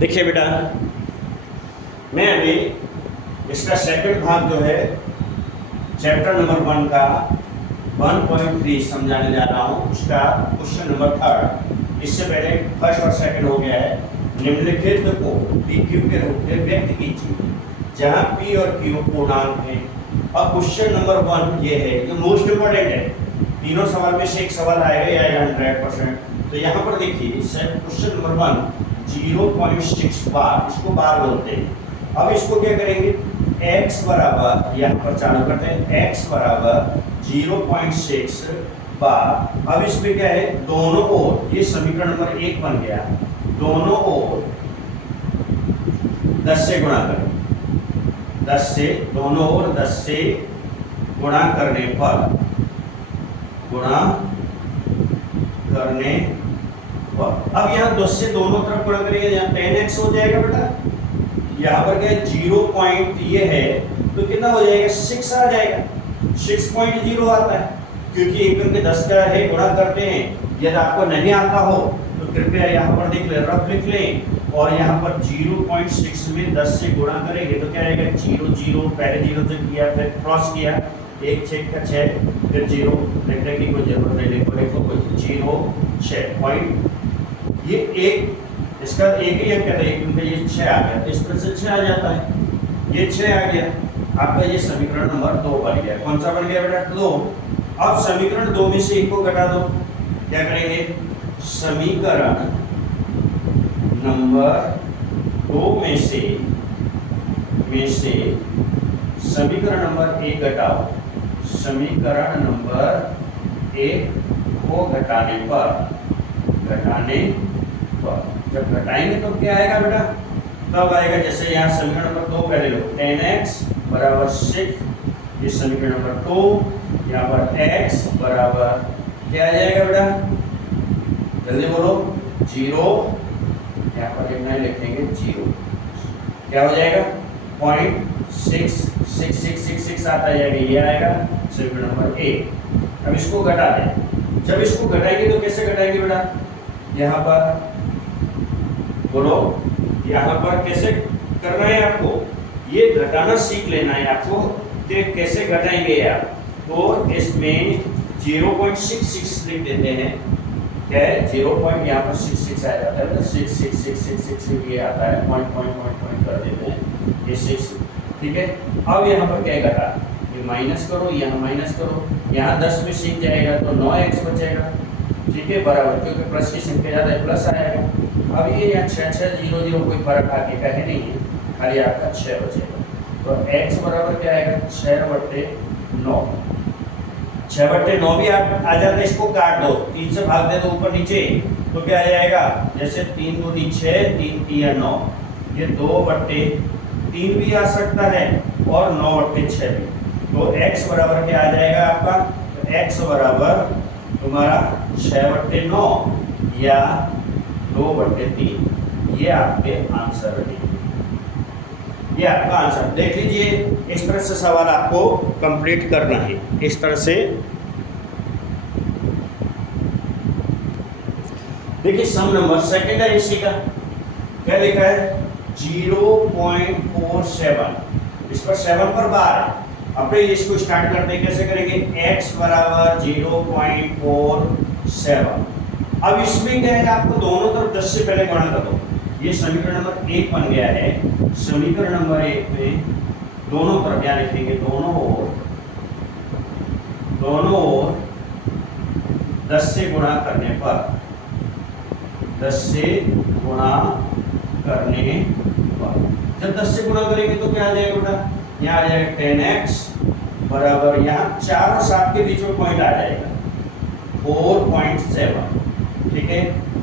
देखिए बेटा, मैं अभी इसका सेकंड भाग जो है चैप्टर नंबर 1 का 1.3 समझाने जा रहा हूँ। उसका क्वेश्चन नंबर 3। इससे पहले फर्स्ट और सेकंड हो गया है। निम्नलिखित को पी क्यू के रूप में व्यक्त कीजिए जहाँ पी और क्यू पूर्णांक हैं। अब क्वेश्चन नंबर 1 ये है, ये मोस्ट इंपॉर्टेंट है। तीनों सवाल में से एक सवाल आएगा 100%। तो यहाँ पर देखिए क्वेश्चन नंबर 1 0.6 बार, इसको बार बोलते हैं। अब इसको क्या करेंगे, x बराबर, यहाँ पर चालू करते हैं, x बराबर 0.6 बार। अब इसमें क्या है, दोनों ओर, ये समीकरण नंबर 1 बन गया। दोनों ओर 10 से गुणा करें, 10 से, दोनों ओर 10 से गुणा करने पर, गुणा करने पर, अब यहाँ 10 से दोनों तरफ गुणा करेंगे, यहाँ 10x हो जाएगा बेटा। यहाँ पर क्या 0 पॉइंट ये है तो कितना हो जाएगा, 6 आ जाएगा। 6.0 आता है क्योंकि एक करके 10 का है गुणा करते हैं। यदि आपको नहीं आता हो तो कृपया यहाँ पर देख ले, रफ लिख लें। और यहाँ पर 0.6 में 10 से गुणा करेंगे तो क्या आएगा, 0 0, पहले 0 से किया, फिर क्रॉस किया, 1 6 का 6, फिर 0 लिखने की कोई जरूरत नहीं, देखो 0 6 पॉइंट, ये एक, इसका एक ही अंक है, क्योंकि ये 6 आ गया तो इस तरह से 6 आ जाता है। ये 6 आ गया, आपका ये समीकरण नंबर 2 बन गया। कौन सा बन गया बेटा, 2। अब समीकरण 2 में से एक को घटा दो, क्या करेंगे, समीकरण नंबर 2 में से समीकरण नंबर 1 घटाओ। समीकरण नंबर 1 को घटाने पर, जब घटाएंगे तो क्या आएगा बेटा, तब आएगा, जैसे यहाँ समीकरण नंबर 2 पहले लो, 10x बराबर 6, ये समीकरण नंबर 2, यहाँ पर x बराबर क्या आ जाएगा बेटा, जल्दी बोलो, 0, यहाँ पर लिखना है, लिखेंगे 0, क्या हो जाएगा, 0.6666 आता जाएगा, ये आएगा समीकरण नंबर 1। अब इसको घटा दें। जब इसको घटाएंगे तो कैसे घटाएंगे बेटा, यहाँ पर बोलो, यहाँ पर कैसे करना है आपको, ये घटाना सीख लेना है आपको कि कैसे घटाएंगे आप। तो इसमें 0.66 लिख देते हैं, क्या है, 0 पॉइंट, यहाँ पर 66 आ जाता है, 66 ये आता है, पॉइंट कर देते हैं, ये 6, ठीक है। अब यहाँ पर क्या घटा, ये माइनस करो, यहाँ माइनस करो, यहाँ 10 में सीख जाएगा तो 9x बचेगा, ठीक है, बराबर, क्योंकि प्लस की संख्या ज़्यादा है, प्लस आएगा। अब ये यहाँ 6 6 0 0 कोई फर्क आगे का है नहीं है, खाली आपका 6 बचेगा। तो x बराबर क्या आएगा, 6/9, 6/9 भी आप आ जाता है, इसको काट दो, 3 से भाग दे दो ऊपर नीचे, तो क्या आ जाएगा, जैसे 3 दूनी 6, 3 3 9, ये 2/3 भी आ सकता है और 9/6 भी। तो x बराबर क्या आ जाएगा आपका, तो x बराबर तुम्हारा 6/9 या 2/3, ये आपके आंसर रहेंगे। ये आपका आंसर देख लीजिए। इस तरह से सवाल आपको कंप्लीट करना है, इस तरह से। देखिए सम नंबर सेकंड है, इसी का क्या लिखा है, 0.47, इस पर 7 पर बार है। अब इसको स्टार्ट करते हैं, कैसे करेंगे, x बराबर 0.47। अब इसमें क्या है, आपको दोनों तरफ 10 से पहले गुणा कर दो। ये समीकरण नंबर 1 बन गया है। समीकरण नंबर 1 में दोनों तरफ क्या लिखेंगे, दोनों ओर 10 से गुणा करने पर, 10 से गुणा करने पर, जब 10 से गुणा करेंगे तो क्या आ जाएगा बेटा, यहाँ आ जाएगा 10x बराबर, यहाँ 4 और 7 के बीच में पॉइंट आ जाएगा, 4.7, ठीक है।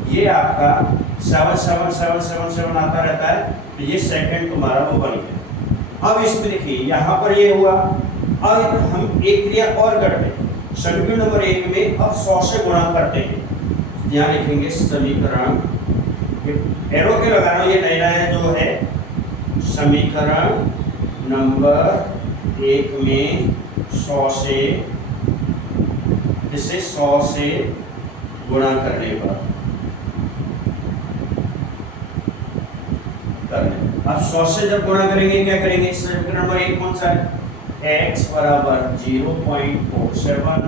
ये आपका 7 7 7 7 7 आता रहता है, तो ये सेकंड तुम्हारा वो बन गया। अब इसमें देखिए, यहाँ पर ये हुआ। अब हम एक क्रिया और करते हैं, समीकरण नंबर 1 में अब 100 से गुणा करते हैं। यहाँ लिखेंगे समीकरण, एरो के लगाना, ये नया जो है, समीकरण नंबर 1 में 100 से, जिससे 100 से गुणा करने पर करने। अब 100 से जब गुणा करेंगे क्या करेंगे, समीकरण नंबर 1 कौन सा है, x बराबर 0.47,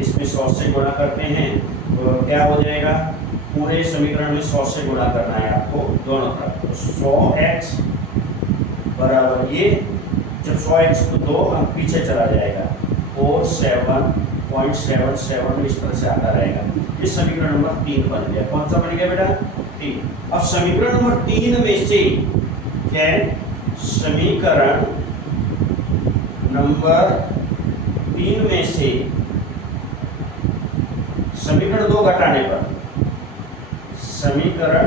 इसमें 100 से गुणा करते हैं तो क्या हो जाएगा, पूरे समीकरण में 100 से गुणा करना है आपको दोनों तरफ। तो 100x बराबर ये, जब 100x तो 2 अंक पीछे चला जाएगा, 47.77 इस तरह से आता रहेगा। ये समीकरण नंबर 3 बन गया। कौन सा बन गया बेटा, 3। अब समीकरण नंबर 3 में से क्या है, समीकरण नंबर 3 में से समीकरण 2 घटाने पर, समीकरण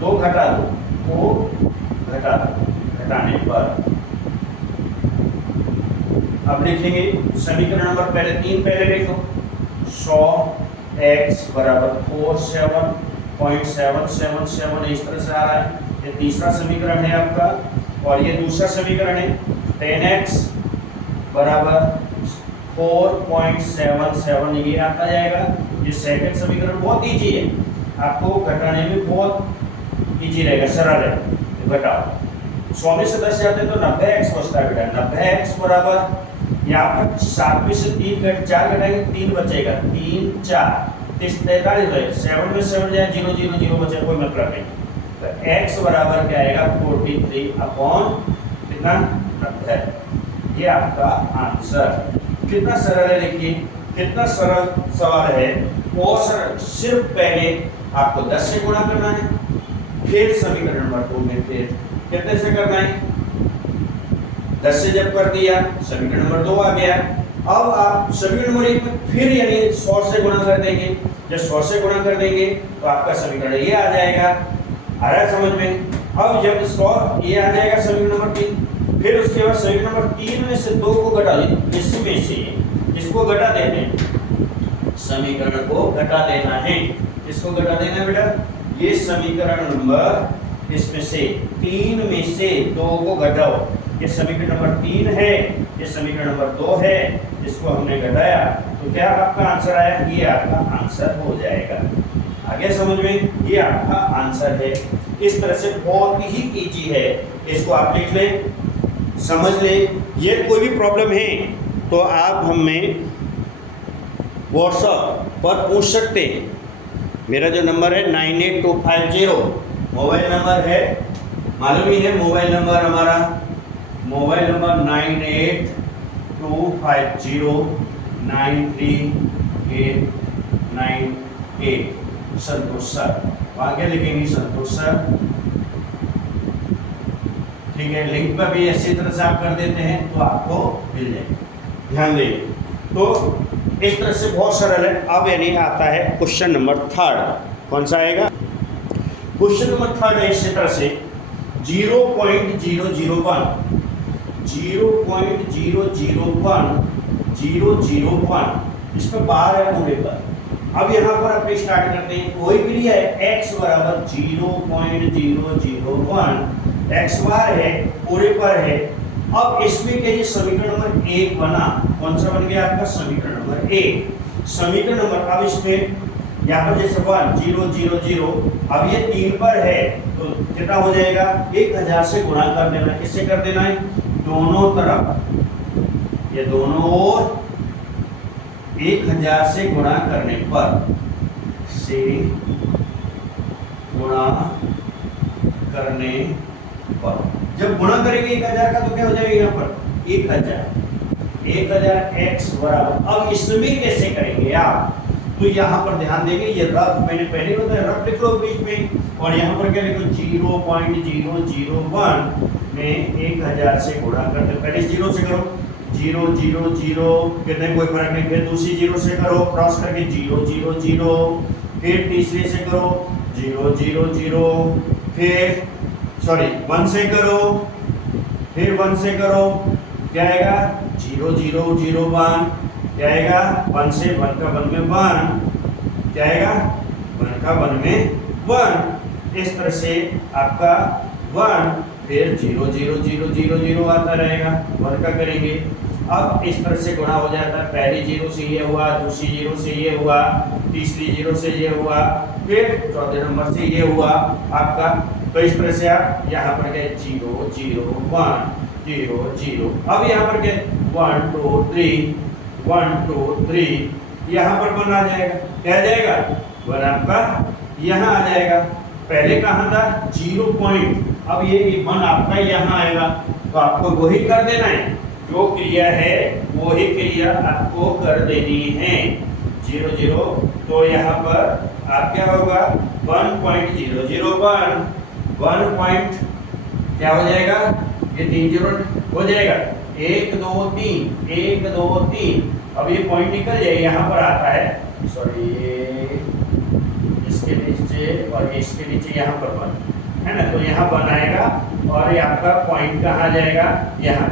2 घटा दो, को घटा दो, घटाने पर अब लिखेंगे समीकरण नंबर पहले 3 पहले लिखो, 100x बराबर 47.777 इस तरह से आ रहा है। ये तीसरा समीकरण है आपका, और ये दूसरा समीकरण है 10x बराबर 4.77 ये आता जाएगा। ये सेकंड समीकरण बहुत इजी है, आपको घटाने में बहुत इजी रहेगा, सरल है। तो घटाओ, 100 में से 10 जाते हैं तो 90x बचता है बेटा। 90x बराबर यहाँ पर 7 में से 3 4 घटाएंगे, 3 बचेगा, 3 4 43 है, 7 में 7 जाए 0 0 0 बचे, कोई मतलब नहीं। तो x बराबर क्या आएगा, 43 अपॉन कितना, 90। ये आपका आंसर। कितना सरल है, देखिए कितना सरल सवाल है, और सरल। सिर्फ पहले आपको 10 से गुणा करना है, फिर समीकरण नंबर 2 में फिर कितने से करना है, 10 से जब कर दिया समीकरण नंबर 2 आ गया। अब आप समीकरण नंबर 1 में फिर यानी 100 से गुणा कर देंगे। जब 100 से गुणा कर देंगे तो आपका समीकरण ये आ जाएगा। आ रहा है समझ में। अब जब 100 ये आ जाएगा समीकरण नंबर 3, फिर उसके बाद समीकरण नंबर 3 में से 2 को घटा दें, इसमें से इसको घटा देते हैं, समीकरण को घटा देना है। इसको घटा देना है बेटा, ये समीकरण नंबर, इसमें से 3 में से 2 को घटाओ। ये समीकरण नंबर 3 है, ये समीकरण नंबर 2 है, इसको हमने घटाया तो क्या आपका आंसर आया, ये आपका आंसर हो जाएगा। आगे समझ में, ये आपका आंसर है। इस तरह से बहुत ही इजी है, इसको आप लिख लें, समझ लें। ये कोई भी प्रॉब्लम है तो आप हमें व्हाट्सएप पर पूछ सकते हैं। मेरा जो नंबर है 98250 मोबाइल नंबर है, मालूम ही है मोबाइल नंबर हमारा, मोबाइल नंबर 98250939898 संतोष सर। आगे लिखेंगे संतोष सर, ठीक है। लिंक पर भी इसी तरह से आप कर देते हैं तो आपको मिल जाएगा, ध्यान दें। तो इस तरह से बहुत सरल है। अब यानी आता है क्वेश्चन नंबर 3। कौन सा आएगा, क्वेश्चन नंबर 3 है इसी तरह से 0.001 इसमें बार है पूरे पर। अब यहाँ पर अपने स्टार्ट करते हैं, कोई क्रिया है x बराबर 0.001, x बार है पूरे पर है। अब इसमें क्या, ये समीकरण नंबर 1 बना। कौन सा बन गया आपका, समीकरण नंबर 1। समीकरण नंबर, अब इसमें यहाँ पर जैसे 1 0 0 0, अब ये 3 पर है तो कितना हो जाएगा, 1000 से गुणा कर देना। किससे कर देना है, दोनों तरफ, ये दोनों ओर 1000 से गुणा करने पर, से गुणा करने पर, जब गुणा करेंगे 1000 का तो क्या हो जाएगा, यहाँ पर 1000 x बराबर। अब इसमें कैसे करेंगे आप, तो यहाँ पर ध्यान देंगे, ये रफ मैंने पहले बताया, रफ लिख लो बीच में, और यहाँ पर क्या लिखो, 0.001 में 1000 से गुणा करते। पहले 0 से करो, 0 0 0 कितने, कोई फर्क नहीं। फिर दूसरी 0 से करो, क्रॉस करके 0 0 0, फिर तीसरे से करो 0 0 0, फिर 1 से करो, फिर 1 से करो, क्या आएगा 0 0 0 1, क्या आएगा 1 से 1 का 1 में 1, क्या आएगा 1 का 1 में 1। इस तरह से आपका 1, फिर 0 0 0 0 0 आता रहेगा, 1 का करेंगे। अब इस तरह से गुणा हो जाता है, पहली 0 से ये हुआ, दूसरी 0 से ये हुआ, तीसरी 0 से ये हुआ, फिर चौथे नंबर से ये हुआ आपका। तो इस तरह से आप यहाँ पर गए 0 0 1 0 0। अब यहाँ पर गए 1 2 3 1 2 3, यहाँ पर 1 आ जाएगा। क्या आ जाएगा? 1 आपका यहाँ आ जाएगा। पहले कहाँ था? 0 पॉइंट, अब ये 1 आपका यहाँ आएगा। तो आपको वही कर देना है, जो क्रिया है वही क्रिया आपको कर देनी है। 0 0, तो यहाँ पर आप क्या होगा? 1.001 1 पॉइंट क्या हो जाएगा? ये 3 0 हो जाएगा। 1 2 3 1 2 3। अब ये पॉइंट निकल जाए, यहाँ पर आता है, सॉरी ये इसके नीचे और इसके नीचे यहाँ पर 1 है ना, तो यहाँ 1 आएगा और ये आपका पॉइंट कहाँ जाएगा? यहाँ।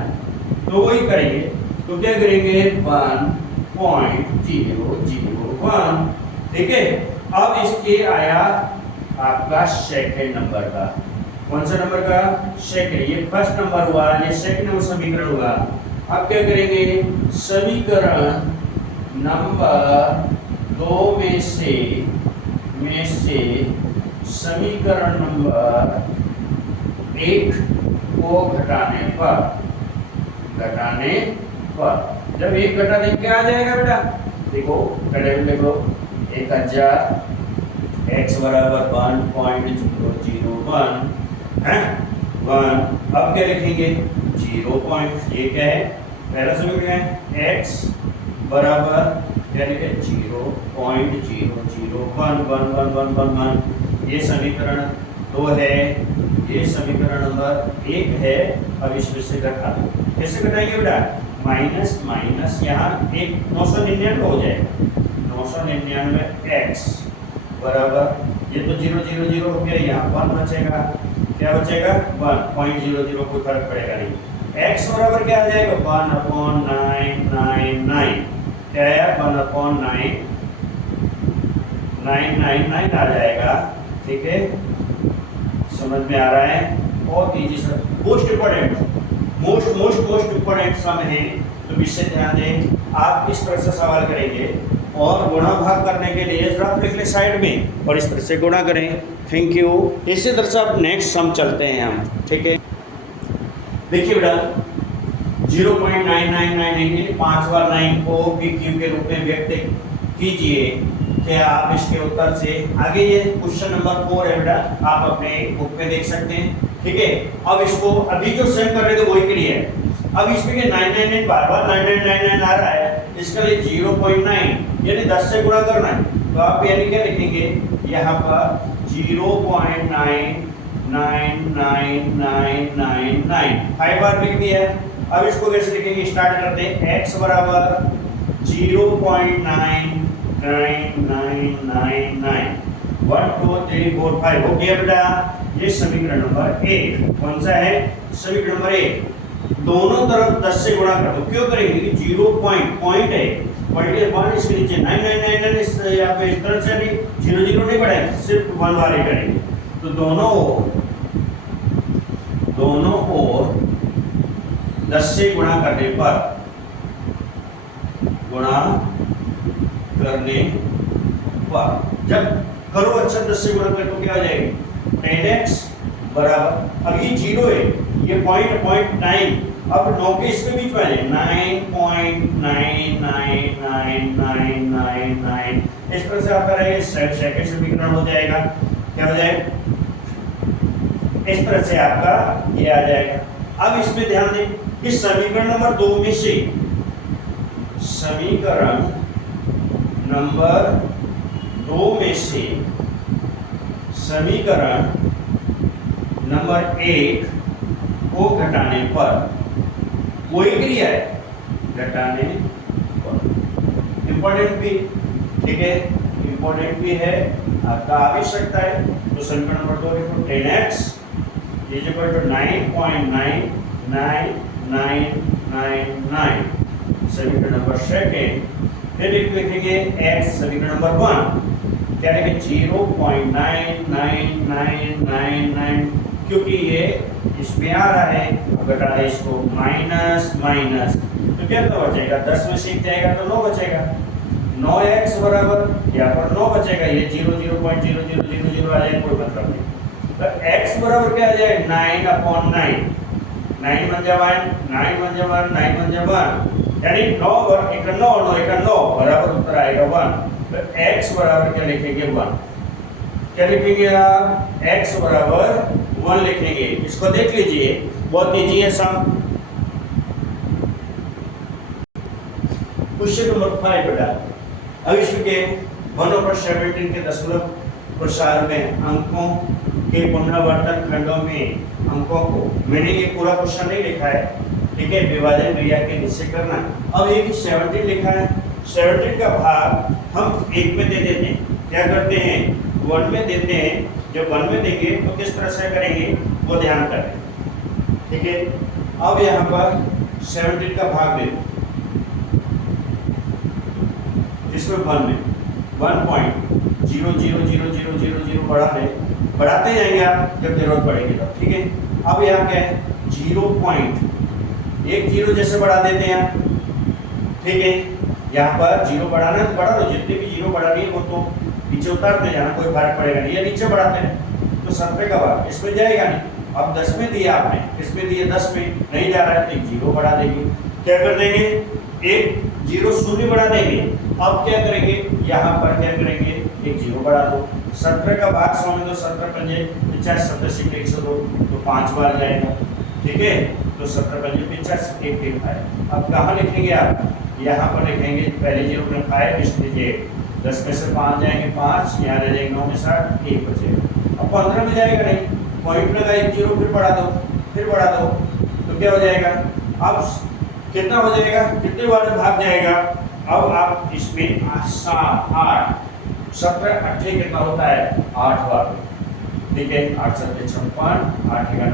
तो वही करेंगे, तो क्या करेंगे? 1.001, ठीक है। अब इसके आया आपका सेकंड नंबर का। कौन सा नंबर का? सेकंड। ये फर्स्ट नंबर हुआ, ये सेकंड नंबर समीकरण हुआ। अब क्या करेंगे? समीकरण नंबर 2 में से समीकरण नंबर 1 को घटाने पर जब 1 घटा दें क्या आ जाएगा बेटा? देखो टेबल देखो, 1000 x बराबर 1.001 है 1। अब क्या लिखेंगे? 0 पॉइंट, ये क्या है? पहला समीकरण है x बराबर क्या लिखे? 0.001 ये समीकरण 2 है, ये समीकरण नंबर 1 है। अब इसमें से घटा दो। कैसे घटाएंगे बेटा? माइनस माइनस यहाँ 999 हो जाएगा। 999 x बराबर, ये तो 0 0 0 हो गया, यहाँ 1 बचेगा। क्या बचेगा? 1.00, कोई फर्क पड़ेगा नहीं। x बराबर क्या आ जाएगा? 1/999। क्या है? 1/999 आ जाएगा, ठीक है। समझ में आ रहा है? और इजी सर, मोस्ट इम्पोर्टेंट सम है, तो विषय ध्यान दें। आप इस तरह से सवाल करेंगे और गुणा भाग करने के लिए रफ लिख ले साइड में और इस तरह से गुणा करें। Thank you. इसी तरह से अब नेक्स्ट सम चलते हैं हम, ठीक है। देखिए बेटा 0.999 5 बार 9 को PQ के रूप में व्यक्त कीजिए। क्या आप इसके उत्तर से आगे, ये क्वेश्चन नंबर 4 है बेटा, आप अपने बुक में देख सकते हैं, ठीक है। अब इसको अभी जो सेम कर रहे थे वही क्रिया है। अब इसमें के 999 बार 9999 आ रहा है, इसका लिए 0.9 यानी 10 से गुणा करना है। तो आप यानी क्या लिखेंगे? यहाँ पर 0.99999 5 बार लिख दिया। अब इसको कैसे लिखेंगे? स्टार्ट करते हैं। x बराबर 0.99999 1 2 3 4 5 हो गया बेटा। ये समीकरण नंबर 1 कौन सा है? समीकरण नंबर 1। दोनों तरफ 10 से गुणा कर दो। क्यों करेंगे? कि 0 पॉइंट है, पॉइंट के बाद इसके नीचे 999 इस यहाँ पे इस तरह से नहीं 0 0 नहीं बढ़ाएंगे, सिर्फ 1 वाले करेंगे। तो दोनों ओर 10 से गुणा करने पर जब करो अच्छा 10 से गुणा करें तो क्या आ जाएगी? 10x बराबर, अब ये 0 है, ये पॉइंट 9, अब 9 के इसके बीच में आ जाए 9.9999999। इस तरह से आपका रहेगा, सेकंड समीकरण हो जाएगा। क्या हो जाएगा? इस तरह से आपका ये आ जाएगा। अब इसमें ध्यान दें कि समीकरण नंबर 2 में से समीकरण नंबर 2 में से समीकरण नंबर 1 को घटाने पर कोई क्रिया है, घटाने पर इंपॉर्टेंट भी, ठीक है, इंपॉर्टेंट भी है, आपका आ भी सकता है। तो समीकरण नंबर 2 लिखो 10x इज इक्वल टू 9.99999 समीकरण नंबर सेकंड। फिर लिखेंगे x समीकरण नंबर 1 क्या लिखेंगे? 0.99999 क्योंकि ये इसमें आ रहा है, घटा दे इसको माइनस माइनस तो क्या तो बचेगा? 10 में से 1 जाएगा तो 9 बचेगा। 9x बराबर यहाँ पर 9 बचेगा, ये 0.0000 आ जाए कोई मतलब नहीं। तो x बराबर क्या आ जाए 9/9, 9 बन जाए 9 बन जाए 9 बन जाए 1, यानी 9 एक 9 9 एक 9 बराबर उत्तर आएगा 1। तो x बराबर क्या लिखेंगे 1, क्या लिखेंगे आप x बराबर 1 लिखेंगे। इसको देख लीजिए, बहुत इजी है सम। क्वेश्चन नंबर 5 बेटा, अविश्व के 1/17 के दशमलव प्रसार में अंकों के पुनरावर्तन खंडों में अंकों को, मैंने ये पूरा क्वेश्चन नहीं लिखा है, ठीक है, विभाजन क्रिया के निश्चय करना। अब ये 17 लिखा है, 17 का भाग हम 1 में दे देते हैं, क्या करते हैं 1 में देते हैं। जब 1 में देंगे तो किस तरह से करेंगे वो ध्यान करें, ठीक है। अब यहाँ पर 17 का भाग दे, इसमें 1 में 1.0000000 बढ़ाते जाएंगे आप जब जरूरत पड़ेगी तब, ठीक है। अब यहाँ क्या है 0.10 जैसे बढ़ा देते हैं, ठीक है। यहाँ पर 0 बढ़ाना है तो बढ़ा लो, जितने भी 0 बढ़ानी है वो तो नीचे उतारते जाना, कोई फर्क पड़ेगा नहीं। ये नीचे बढ़ाते हैं तो 17 का भाग इसमें जाएगा नहीं। अब 10 में दिया आपने, इसमें दिए 10 में नहीं जा रहा है तो 0 बढ़ा देंगे, क्या कर देंगे 1 0 0 बढ़ा देंगे। अब क्या करेंगे यहाँ पर क्या करेंगे 1 0 बढ़ा दो, 17 का भाग 100 में, तो 17 पंजे 50, 17 से 102 तो 5 बार जाएगा, ठीक है। तो 17 पंजे 50, 1 3 5। अब कहाँ लिखेंगे आप, यहाँ पर लिखेंगे, पहले 0 में 5 इसलिए 10 में से 5 जाएंगे 5, यहाँ रह जाएंगे 9 में 60, 1 बचेगा। अब 15 में जाएगा नहीं, पॉइंट लगा 1 0 फिर बढ़ा दो, फिर बढ़ा दो, तो क्या हो जाएगा, अब कितना हो जाएगा, कितने बार भाग जाएगा। अब आप इसमें 7 8 17 8 कितना होता है 8 बार, ठीक है। 8 7 56, 8 8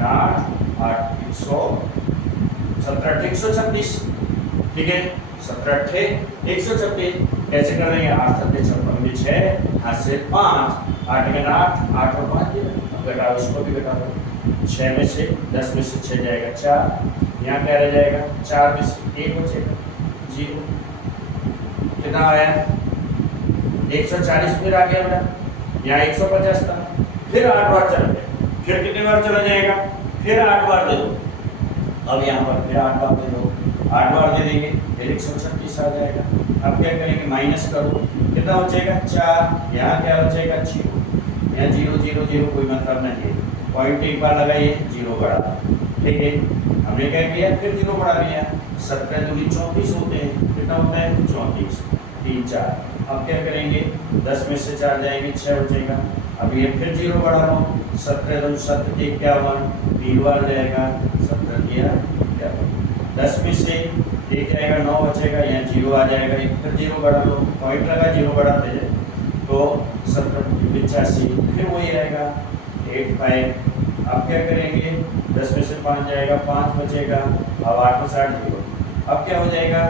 8 100, 17 8 136, ठीक है। 17 8 136 कैसे कर लेंगे, 8 7 56 में 6, 8 से 5, 8 8 8 और 5 घटाओ, इसको भी घटा दो, 6 में से 10 में से 6 जाएगा 4, यहाँ क्या रह जाएगा 4 में से 1 बचेगा 0, कितना आया 140 फिर आ गया बेटा, यहाँ 150 था, फिर 8 बार चल गया, फिर कितने बार चला जाएगा, फिर 8 बार दे दो। अब यहाँ पर फिर 8 बार दे दो, 8 बार दे देंगे फिर 136 आ जाएगा। अब क्या करेंगे माइनस करो, कितना बचेगा 4, यहाँ क्या बचेगा 0, यहाँ 0 0 0 कोई मतलब नहीं है, पॉइंट एक बार लगाइए 0 बढ़ा, ठीक है। हमने क्या किया फिर 0 बढ़ा दिया, 17 दूनी 34 होते हैं, कितना होता है 34, 3 4। अब क्या करेंगे 10 में से 4 जाएंगे 6 बचेगा, अब ये फिर 0 बढ़ा लो, 17 दूनी 7 51, 3 बार जाएगा 17 दिया 10 में से 1 जाएगा 9 बचेगा, यहाँ 0 आ जाएगा, फिर 0 बढ़ा लो, पॉइंट लगा 0 बढ़ाते जाए तो 17 85, फिर वही आएगा 8 5। अब क्या करेंगे 10 में से 5 जाएगा 5 बचेगा, अब 8 में 60 0, अब क्या हो जाएगा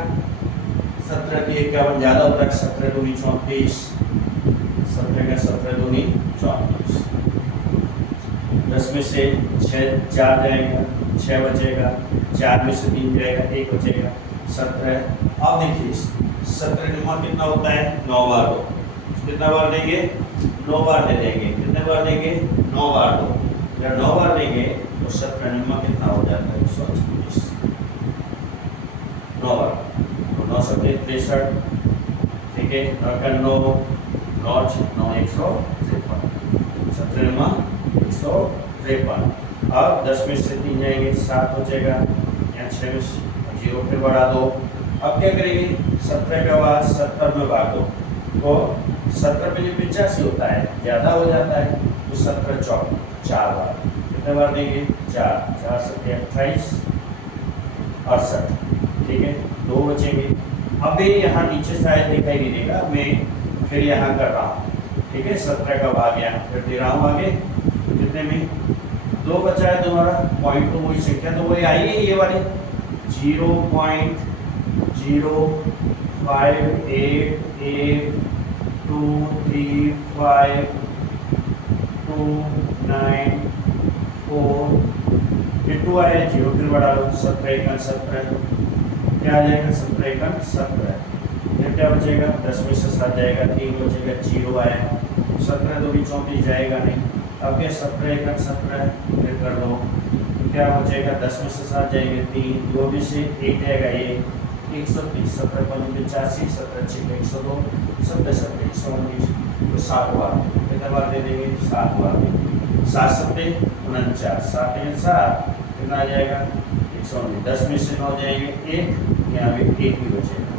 17 की 51 ज़्यादा होता है, 17 दूनी 34, 17 का 17 दूनी 34, 10 में से 6 4 जाएगा 6 बचेगा, 4 में से 3 जाएगा 1 बचेगा 17। अब देखिए 17 नंबर कितना होता है 9 बार दो, कितना बार देंगे 9 बार दे देंगे, कितने बार देंगे 9 बार दो, जब 9 बार देंगे तो 17 नंबर कितना हो जाता है 136, 9 बार तो 9 7 63, ठीक है, 9 का 9 9 9 153, 17 नंबर 153। अब 10 में से 3 जाएंगे 7 बचेगा, यहाँ 6 में 0 फिर बढ़ा दो। अब क्या करेंगे 17 का बाद 70 में भाग दो, तो 70 पे जो 85 होता है ज़्यादा हो जाता है, तो 17 4 4 बार, कितने बार देंगे 4 4 7 28 68, ठीक है, 2 बचेंगे। अब ये यहाँ नीचे शायद दिखाई नहीं देगा, मैं फिर यहाँ कर रहा हूँ, ठीक है। 17 का भाग यहाँ फिर दे रहा हूँ आगे, तो कितने में 2 बचा है तुम्हारा, पॉइंट तो वही संख्या तो वही आएगी, ये वाली 0.058823529 फिर 2 आया 0 फिर बढ़ा लो, 17 1 17 क्या आ जाएगा 17 1 17, फिर क्या बचेगा 10 में से 7 जाएगा 3 बचेगा 0 आएगा, 17 2 भी 34 जाएगा नहीं, अब क्या 17 एकम 17 फिर कर दो, क्या हो जाएगा 10 में से 7 जाएंगे 3, 2 में से 1 जाएगा ये 130, 17 5 85, 17 6 102, 17 7 119, तो 7 बार कितने बार दे देंगे 7 बार, 7 7 49, 7 7 कितना आ जाएगा 119, 10 में से 9 जाएंगे 1, यहाँ पे 1 ही बचेगा,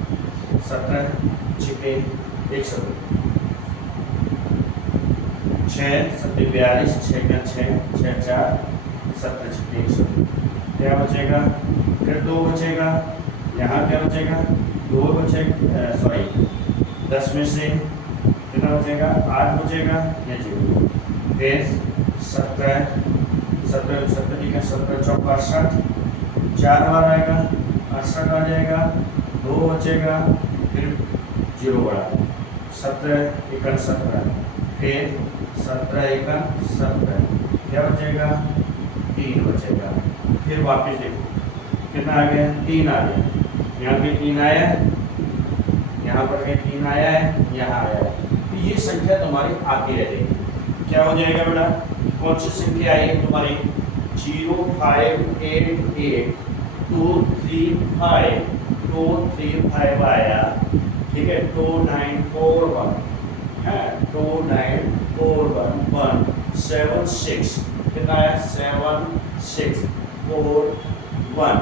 17 6 102, 6 7 42, 6 का 6 6 4 17 6 102, क्या बचेगा फिर 2 बचेगा, यहाँ क्या बचेगा 2 बचेगा, सॉरी 10 में से कितना बचेगा 8 बचेगा या 0, फिर 17 17 17 का 17 चौका 60, 4 बार आएगा 68 आ जाएगा, 2 बचेगा फिर 0 बढ़ा 17 एकन 17, फिर 17 एकन 17, क्या बचेगा 3 बचेगा, फिर वापस देखो कितना आ गया 3 आ गया, यहाँ पे 3 आया, यहाँ पर भी 3 आया है, यहाँ आया है, तो ये संख्या तुम्हारी आती रहेगी। क्या हो जाएगा बेटा, कौन सी संख्या आई है तुम्हारी 0 5 8 8 2 3 5 2 3 5 आया, ठीक है 2 9 4 1 है, 2 9 4 1 1 7 6, कितना आया 7 6 4 1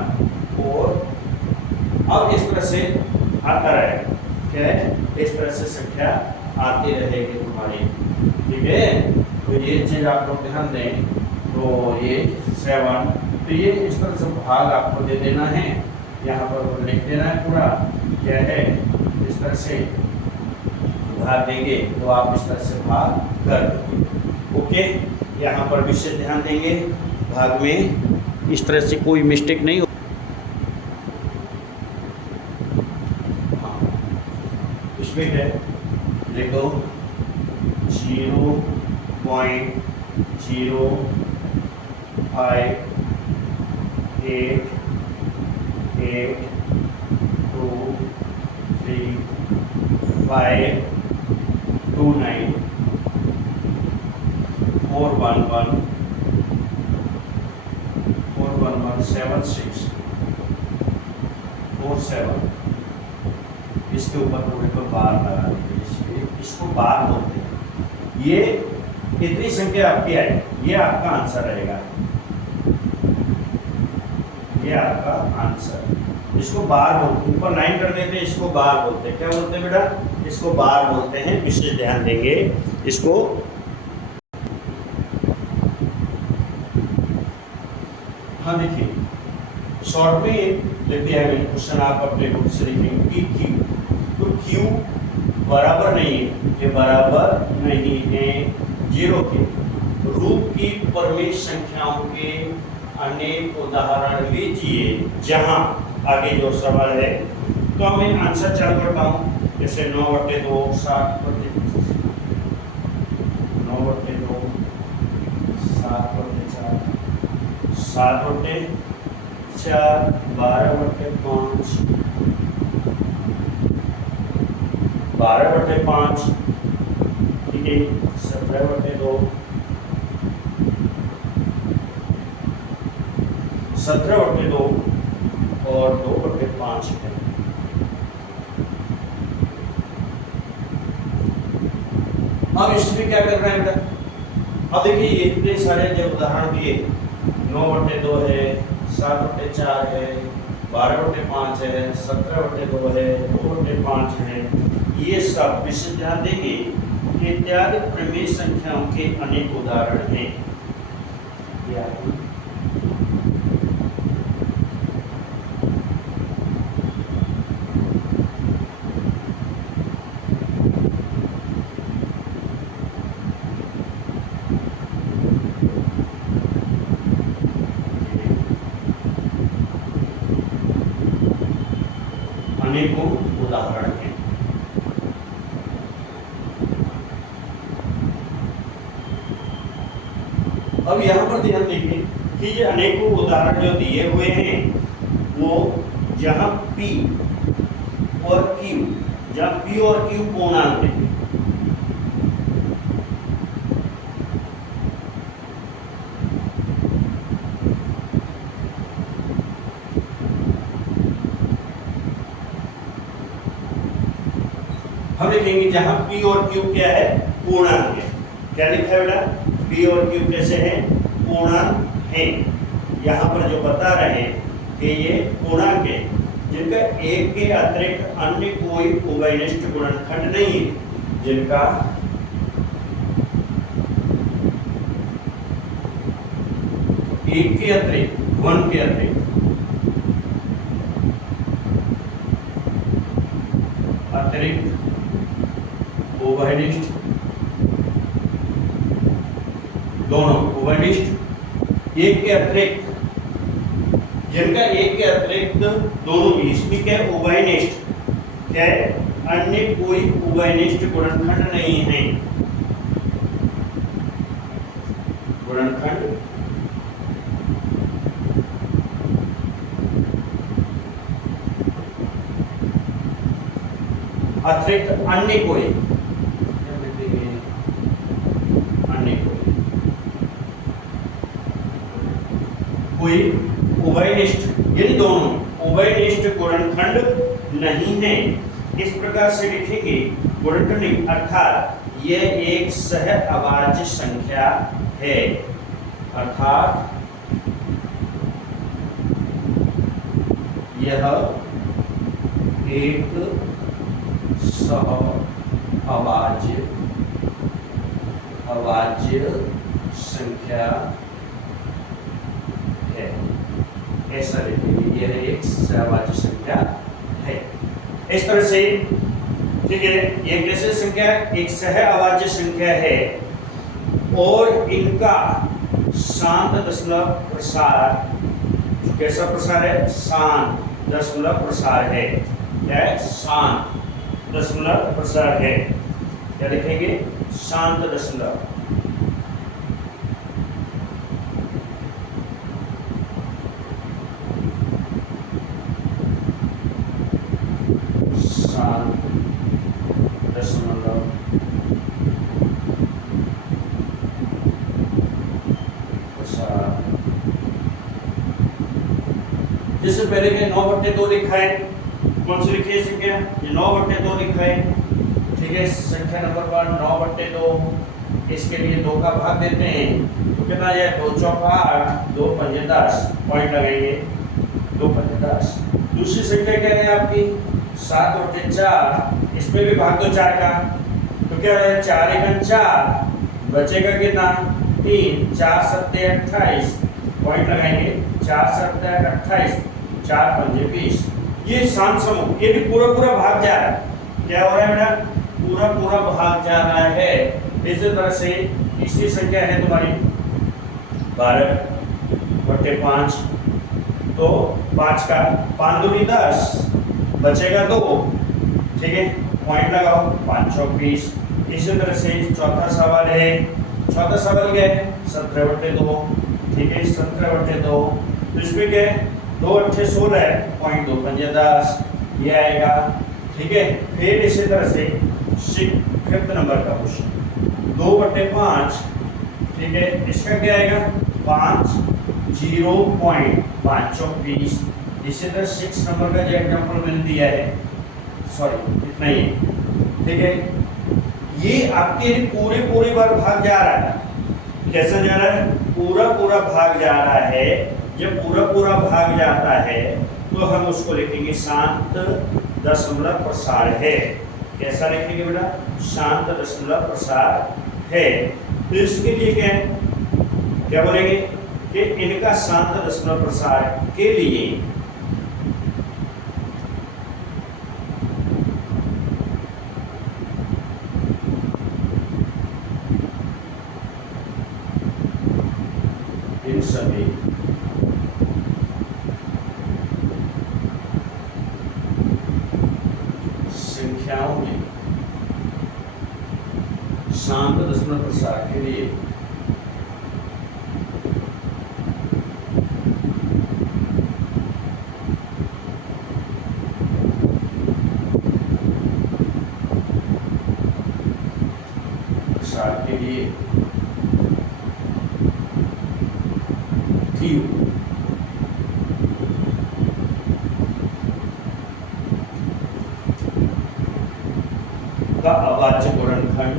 4, अब इस तरह से आता रहेगा, क्या है इस तरह से संख्या आती रहेगी तुम्हारी, ठीक है। तो ये चीज आप लोग ध्यान दें, तो ये 7, तो ये इस तरह से भाग आपको दे देना है, यहाँ पर लिख देना है पूरा, क्या है इस तरह से भाग देंगे तो आप इस तरह से भाग कर दोगे, ओके। यहाँ पर विशेष ध्यान देंगे, भाग में इस तरह से कोई मिस्टेक नहीं हो, इसमें है लिख दो 0.05 8 8 2 3 5 2 9 4 1 1 4 1 1 7 6 4 7, इसके ऊपर थोड़े पर बार लगा देंगे, इसको बार बोलते हैं। ये इतनी संख्या आपकी आई, ये आपका आंसर रहेगा, ये आपका आंसर, इसको बार बोलते हैं, ऊपर लाइन कर देते हैं, इसको बार बोलते हैं, क्या बोलते हैं बेटा, इसको बार बोलते हैं, विशेष ध्यान देंगे इसको। हाँ देखिए शॉर्ट में लिख दिया है क्वेश्चन, आप अपने बुक से लिखेंगे क्यू, तो क्यू बराबर नहीं है, ये बराबर नहीं है 0 के, रूप की परमेय संख्याओं के अनेक उदाहरण लीजिए जहां, आगे जो सवाल है तो मैं आंसर चालू करता हूँ, जैसे 9/2 7/2 9/2 7/4 7/4 12/5 12/5, ठीक है 17/2 17/2 और 2/5 है। अब इसमें क्या कर रहे हैं बेटा, अब देखिए ये इतने सारे जो उदाहरण दिए 9/2 है, 7/4 है, 12/5 है, 17/2 है, 2/5 है, ये सब विशेष ध्यान देंगे, इत्यादि प्रमेय संख्याओं के अनेक उदाहरण हैं। अनेकों उदाहरण हैं। अब यहाँ पर ध्यान देंगे कि ये अनेकों उदाहरण जो दिए हुए हैं वो जहाँ P और Q, जहाँ P और Q पूर्णांक है, अब देखेंगे जहां p और q क्या है, पूर्णांक है। क्या लिखा है बेटा, p और q कैसे है, पूर्णांक है। यहाँ पर जो बता रहे कि ये पूर्णांक है जिनका एक के अतिरिक्त अन्य कोई उभयनिष्ठ गुणनखंड नहीं है, जिनका एक के अतिरिक्त, वन के अतिरिक्त उभयनिष्ठ, दोनों उभयनिष्ठ, एक के अतिरिक्त, जिनका एक के अतिरिक्त दोनों भी, इसमें क्या है, उभयनिष्ठ, क्या है, अन्य कोई उभयनिष्ठ गुणनखंड नहीं है। गुणनखंड अतिरिक्त अन्य कोई, अन्य कोई उभयनिष्ठ, इन दोनों उभयनिष्ठ गुणनखंड नहीं है। इस प्रकार से लिखेंगे गुणनखंड नहीं, अर्थात यह एक सह अभाज्य संख्या है, अर्थात यह एक सह अभाज्य संख्या है, ऐसा लिखेंगे, यह एक सहअभाज्य संख्या है। इस तरह से ठीक है, ये कैसे संख्या, एक सहअभाज्य संख्या है और इनका शांत दशमलव प्रसार, कैसा प्रसार है, शांत दशमलव प्रसार है। क्या है, शांत दशमलव प्रसार है। क्या लिखेंगे, शांत दशमलव, शांत दशमलव प्रसार। जैसे पहले के 9/2 लिखा है, कौन सी लिखी है संख्या, ये 9/2 लिखा है, ठीक है। संख्या नंबर 1 9/2, इसके लिए 2 का भाग देते हैं तो कितना आया, 2 चौका 8, 2 पंजे 10, पॉइंट लगाएंगे, 2 पंजे 10। दूसरी संख्या क्या है आपकी, 7/4, इसमें भी भाग दो 4 का, तो क्या है, 4 × 4, बचेगा कितना, 3, 4 7 28, पॉइंट लगाएंगे, 4 7 28, 4 पंजे 20। ये शांत समूह, ये भी पूरा पूरा भाग जा रहा है। क्या हो रहा है बेटा, पूरा पूरा भाग जा रहा है। इसी तरह से तीसरी संख्या है तुम्हारी 12/5, तो 5 का 5 दूनी 10, बचेगा 2, ठीक है, पॉइंट लगाओ, 5 चौक 20। इसी तरह से चौथा सवाल है, चौथा सवाल क्या है, 17/2, ठीक है, 17/2, तो इसमें क्या है, 2 8 16, पॉइंट 2 पंजे 10, ये आएगा, ठीक है। फिर इसी तरह से 5th नंबर का क्वेश्चन 2/5, ठीक है, इसका क्या आएगा, 5 0.5 चौक 20। इसी तरह 6 नंबर का जो एग्जाम्पल मैंने दिया है, सॉरी इतना ही है, ठीक है, ये आपके पूरे पूरे बार भाग जा रहा है। कैसा जा रहा है, पूरा पूरा भाग जा रहा है। जब पूरा पूरा भाग जाता है तो हम उसको लिखेंगे शांत दशमलव प्रसार है। कैसा लिखेंगे बेटा, शांत दशमलव प्रसार है। तो इसके लिए क्या बोलेंगे कि इनका शांत दशमलव प्रसार के लिए इन सभी संख्याओं में शांत दशमलव प्रसार के लिए अभाज्य गुणनखंड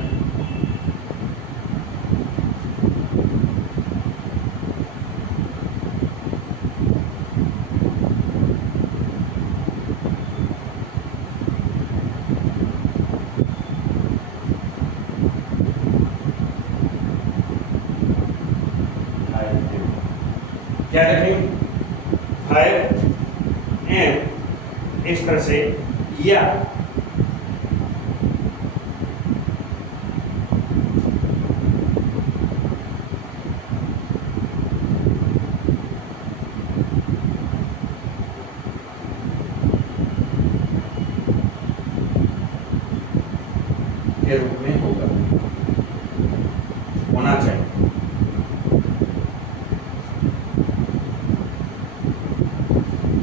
क्या रखेंगे 5m इस तरह से, या के रूप में होना चाहिए।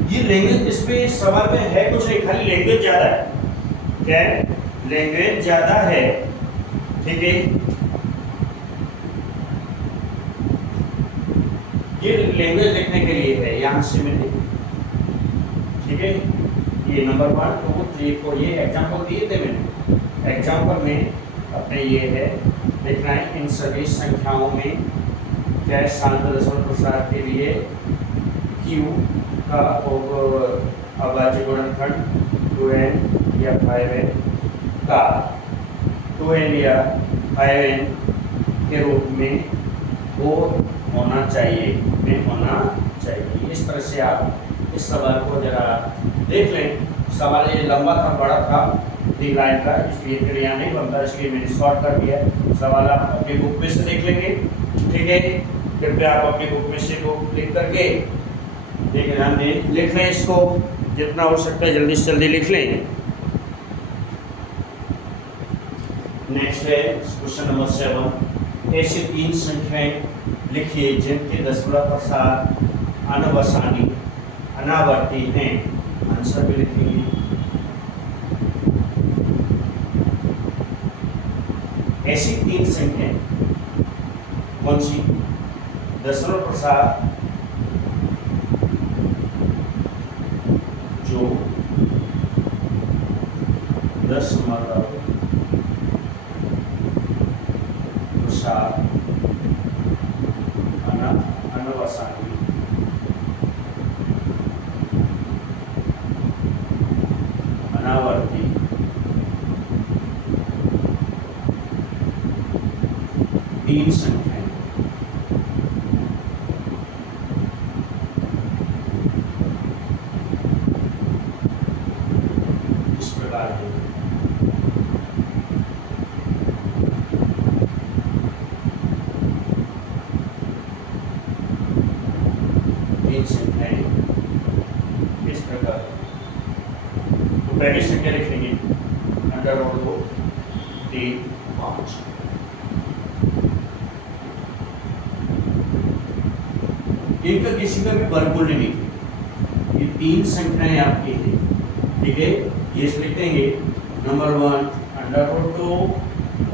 ये लैंग्वेज, इसमें सवाल में है कुछ नहीं, खाली लैंग्वेज ज्यादा है। क्या है? लैंग्वेज ज्यादा है, ठीक है। ये लैंग्वेज देखने के लिए है, यहां से मैंने, ठीक है। ये नंबर 1 2 3 4 ये एग्जांपल दिए थे मैंने। एग्जांपल में अपने ये है देखना है इन सभी संख्याओं में क्या है, शांत दशमलव प्रसार के लिए Q का अभाज्य गुणनखंड 2n या 5n का 2n या 5n के रूप में होना चाहिए। इस तरह से आप इस सवाल को जरा देख लें। सवाल ये लंबा था, बड़ा था, 3 लाइन का, इसलिए फिर यहाँ नहीं बनता, इसलिए मैंने शॉर्ट कर दिया। सवाल आप अपनी बुक में से देख लेंगे, ठीक है। कृपया आप अपनी बुक में से बुक लिख करके ध्यान दें, लिख लें इसको, जितना हो सकता है जल्दी से जल्दी लिख लें। नेक्स्ट है क्वेश्चन नंबर 7। ऐसे 3 संख्याएं लिखिए जिनके दशमलव प्रसार अनवसानी अनावर्ती हैं। आंसर भी लिखेंगे। ऐसी 3 संख्याएं कौन सी? दशमलव प्रसार जो दशमलव प्रसार अनवसानी अनावर्ती 3 संख्याएं इस प्रकार है। संख्याएं इस प्रकार, तो पहली संख्या लिखेंगे √2 3 5। इनका किसी का भी वर्गमूल नहीं है, ये 3 संख्याएं आपकी हैं, ठीक है। ये लिखेंगे नंबर 1 √2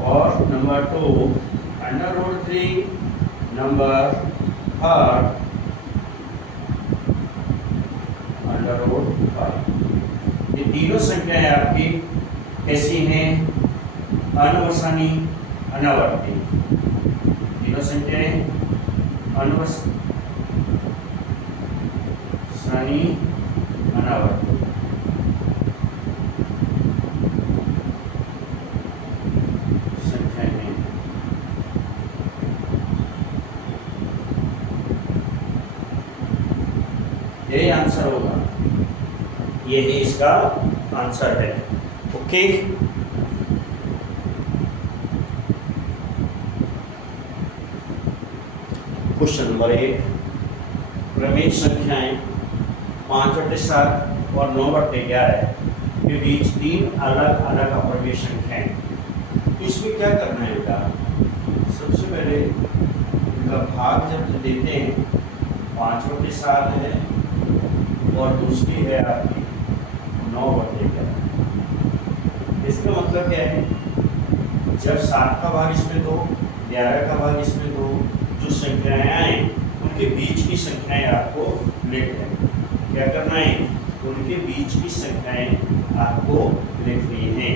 और नंबर 2 √3, नंबर 3 √5। ये तीनों संख्याएं आपकी कैसी हैं? अनवसानी अनावर्ती। तीनों संख्याएं अनवसानी अनावर्ती। संख्याएं हैं। यही आंसर होगा, यही इसका आंसर है। Okay, question number 1। क्रमिक संख्याएं 5/7 और 9/11 के बीच 3 अलग अलग अपूर्वीय संख्याएं। इसमें क्या करना है बेटा? सबसे पहले इनका भाग जब देते हैं, 5/7 है और दूसरी है आपकी 9/11। इसका मतलब क्या है? जब 7 का भाग इसमें दो, 11 का भाग इसमें दो, जो संख्याएं आए उनके बीच की संख्याएं आपको लिखना है। क्या करना है? उनके बीच की संख्याएं आपको लिखनी है।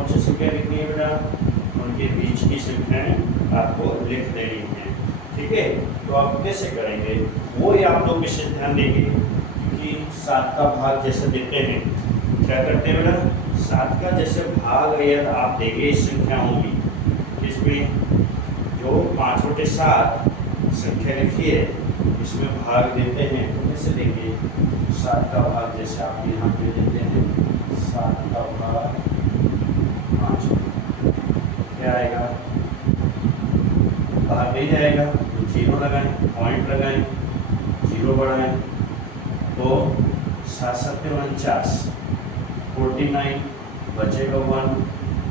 कौन सी संख्या लिखनी है बेटा? उनके बीच की संख्याएं आपको लिख देनी है। ठीक है, तो आप कैसे करेंगे वो ही आप लोग विशेष ध्यान देंगे, क्योंकि 7 का भाग जैसे देते हैं, क्या करते हैं बेटा? 7 का जैसे भाग यदि आप देंगे इस संख्याओं की, इसमें जो 5 बटे 7 संख्या लिखी है इसमें भाग देते हैं, तो कैसे देंगे? 7 का भाग जैसे आप यहाँ पे देते हैं, 7 का भाग 5, क्या आएगा? बाहर नहीं जाएगा तो 0 लगाएं, पॉइंट लगाएं, 0 बढ़ाएं, तो 7 7 49, 49 बचेगा 1,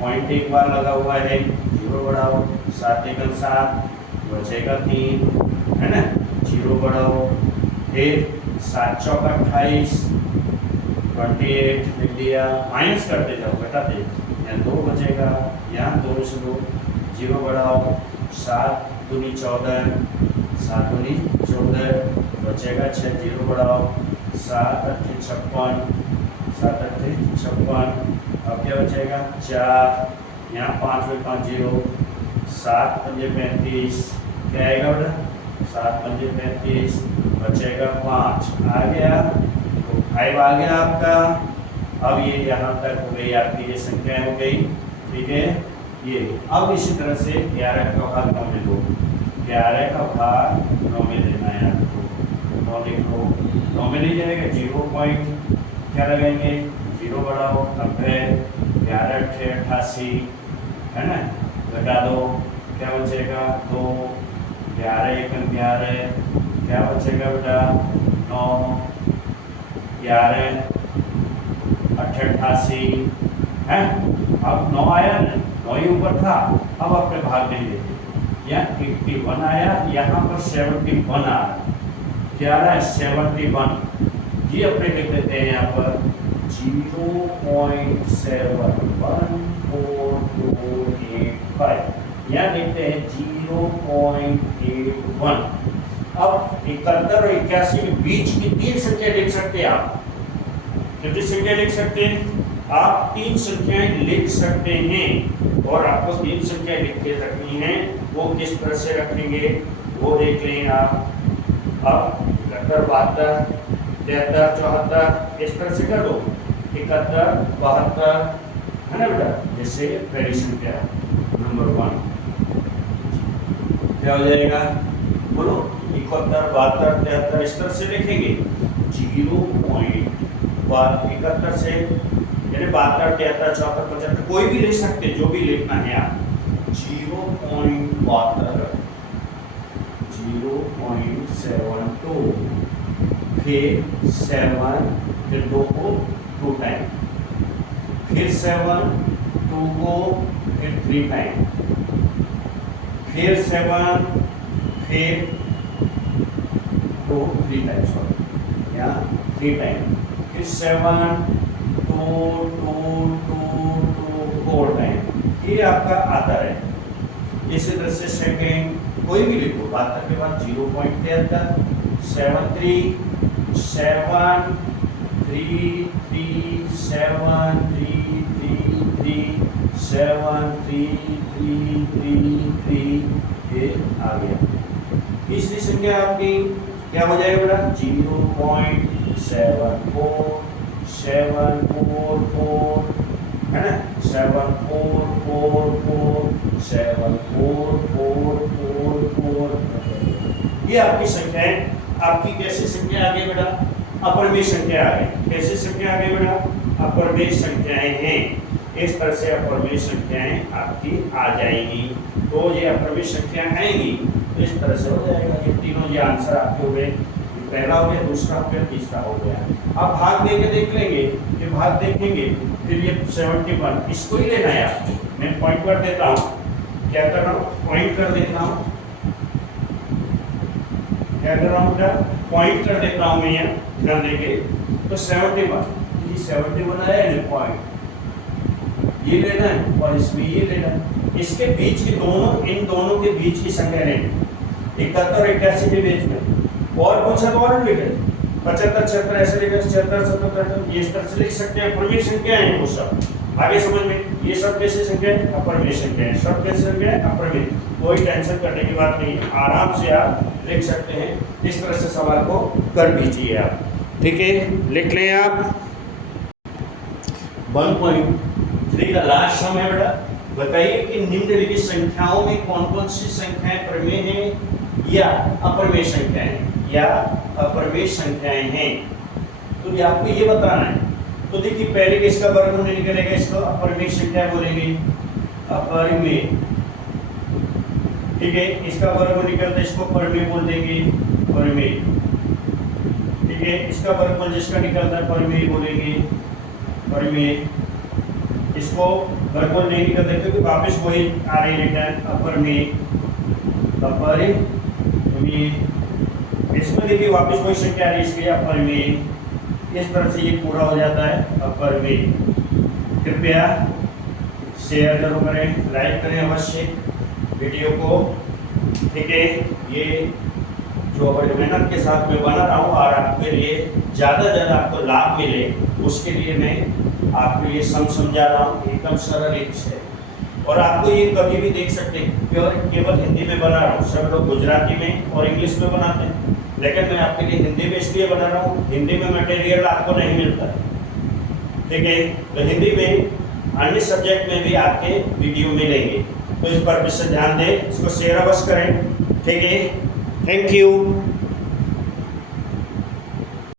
पॉइंट एक बार लगा हुआ है, 0 बढ़ाओ, 7 1 7 बचेगा 3, है ना? 0 बढ़ाओ, फिर 7 चौक 28, 28 लिख दिया, माइनस करते जाओ, घटाते, यहाँ 2 बचेगा, यहाँ 2 से 2, 0 बढ़ाओ, 7 दूनी 14, 7 दूनी 14 बचेगा 6, 0 बढ़ाओ, 7 8 56, 7 8 56, अब क्या बचेगा? 4, यहाँ 5 में 5 0, 7 5 35, क्या आएगा बेटा? 7 5 35 बचेगा 5, आ गया, तो 5 आ गया आपका। अब ये यहाँ तक हो गई आपकी ये संख्या हो गई। ठीक है, ये अब इसी तरह से 11 का भाग 9 में दो, 11 का भाग 9 में देना है आपको, 9 लिख लो, 9 में नहीं जाएगा, 0 पॉइंट क्या लगाएंगे? 0 बढ़ाओ, 90, 11 88, है ना? घटा दो, क्या बचेगा? 2, 11 1 11, क्या बचेगा बेटा? 9, 11 88 है। अब 9 आया ना, 9 ही ऊपर था, अब अपने भाग नहीं देते, यहाँ 81 आया, यहाँ पर 71 आ रहा, क्या आ रहा है? 71, ये अपने लिख देते हैं यहाँ पर 0.714285, यहाँ लिखते हैं 0.81। अब 71 और 81 के बीच की 3 संख्या लिख सकते हैं आप, कितनी संख्या लिख सकते हैं? आप 3 संख्याएं लिख सकते हैं, और आपको 3 संख्याएं लिख के रखनी है, वो किस तरह से रखेंगे वो देख लें आप। अब 71 72 73 74 इस तरह से कर दो, 71 72, है ना बेटा? जैसे पहली संख्या नंबर 1 क्या हो जाएगा? बोलो, 71 72 73 इस तरह से लिखेंगे, 0.71 से, यानी 72 73 74 75 कोई भी लिख सकते, जो भी लिखना है आप, 0.72 0.72, फिर 7, फिर 2 को 2 टाइम, फिर 7 2 को, फिर 3 टाइम, फिर 7, फिर 2 3 टाइम, सॉरी यहाँ 3 टाइम, फिर 7 2 2 2 2 4 टाइम, ये आपका आता है। इसी तरह से सेकेंड कोई भी लिखो, 72 के बाद 0.73 73 7 3 3 7 3 3 3 7 3 3 3 3, ये आ गया। तीसरी संख्या आपकी क्या हो जाएगा बेटा? 0.74 है ना? 74447444, ये आपकी संख्या है। आपकी कैसी संख्या आ गई बेटा? अपरिमेय संख्या आ गई। कैसी संख्या आ गई बेटा? अपरिमेय संख्याएं हैं। इस तरह से अपरिमेय संख्याएं आपकी आ जाएंगी। तो ये अपरिमेय संख्याएं आएंगी तो इस तरह से हो जाएगा। ये तीनों ये आंसर आपके हो गए। पहला हो गया, दूसरा हो गया, तीसरा हो गया। अब भाग देके देख लेंगे, ये भाग देखेंगे, फिर ये 71 इसको ही लेना है। मैं पॉइंट कर देता हूँ, क्या कर रहा हूँ? पॉइंट कर देता हूँ, क्या कर रहा हूँ बेटा? पॉइंट कर देता हूँ मैं यहाँ, ध्यान देंगे। तो 71, ये 71 आया है, पॉइंट ये लेना है और इसमें ये लेना है। इसके बीच की दोनों, इन दोनों के बीच की संख्या लेनी, 71 और 81 के बीच में। और पूछा तो और लिखे 75 76 ऐसे लिखे, 76 77 ये इस तरह से लिख सकते हैं। अपरिमेय संख्या है वो सब, आगे समझ में, ये सब कैसे संख्या है, अपरिमेय संख्या है, सब कैसे संख्या है, अपरिमेय। कोई टेंशन करने की बात नहीं, आराम से आप लिख सकते हैं। इस तरह से सवाल को कर दीजिए आप, ठीक है। लिख लें आप 1.3 का लास्ट सम है बेटा। बताइए कि निम्नलिखित संख्याओं में कौन कौन सी संख्याएं परिमेय हैं या अपरिमेय संख्याएं हैं, या अपरिमेय संख्याएं हैं। तो ये आपको ये बताना है। तो देखिए पहले किसका वर्गमूल निकलेगा, इसको अपरिमेय संख्या बोलेंगे, अपरिमेय, ठीक है। इसका वर्गमूल निकलता है, इसको परिमेय बोल देंगे, परिमेय, ठीक है। इसका वर्गमूल जिसका निकलता है परिमेय बोलेंगे, परिमेय। इसको वर्गमूल नहीं निकलता क्योंकि वापस वही आ रही रिटर्न, अपरिमेय, अपरिमेय। इसमें देखिए वापस वही संख्या आ रही है, इसके अपरिमेय। इस तरह से ये पूरा हो जाता है अपरिमेय। कृपया शेयर जरूर करें, लाइक करें अवश्य वीडियो को, ठीक है। ये जो बड़ी मेहनत के साथ मैं बना रहा हूँ और आपके लिए ज़्यादा से ज़्यादा आपको लाभ मिले, उसके लिए मैं आपके लिए समझा रहा हूँ एकदम सरल एक से। और आपको ये कभी भी देख सकते हैं, केवल हिंदी में बना रहा हूँ। सब लोग गुजराती में और इंग्लिश में बनाते हैं, लेकिन मैं आपके लिए हिंदी में इसलिए बना रहा हूँ, हिंदी में मटेरियल आपको नहीं मिलता है, ठीक है। तो हिंदी में अन्य सब्जेक्ट में भी आपके वीडियो मिलेंगे, तो इस पर विशेष ध्यान दें, इसको शेयर अवश्य करें, ठीक है। Thank you.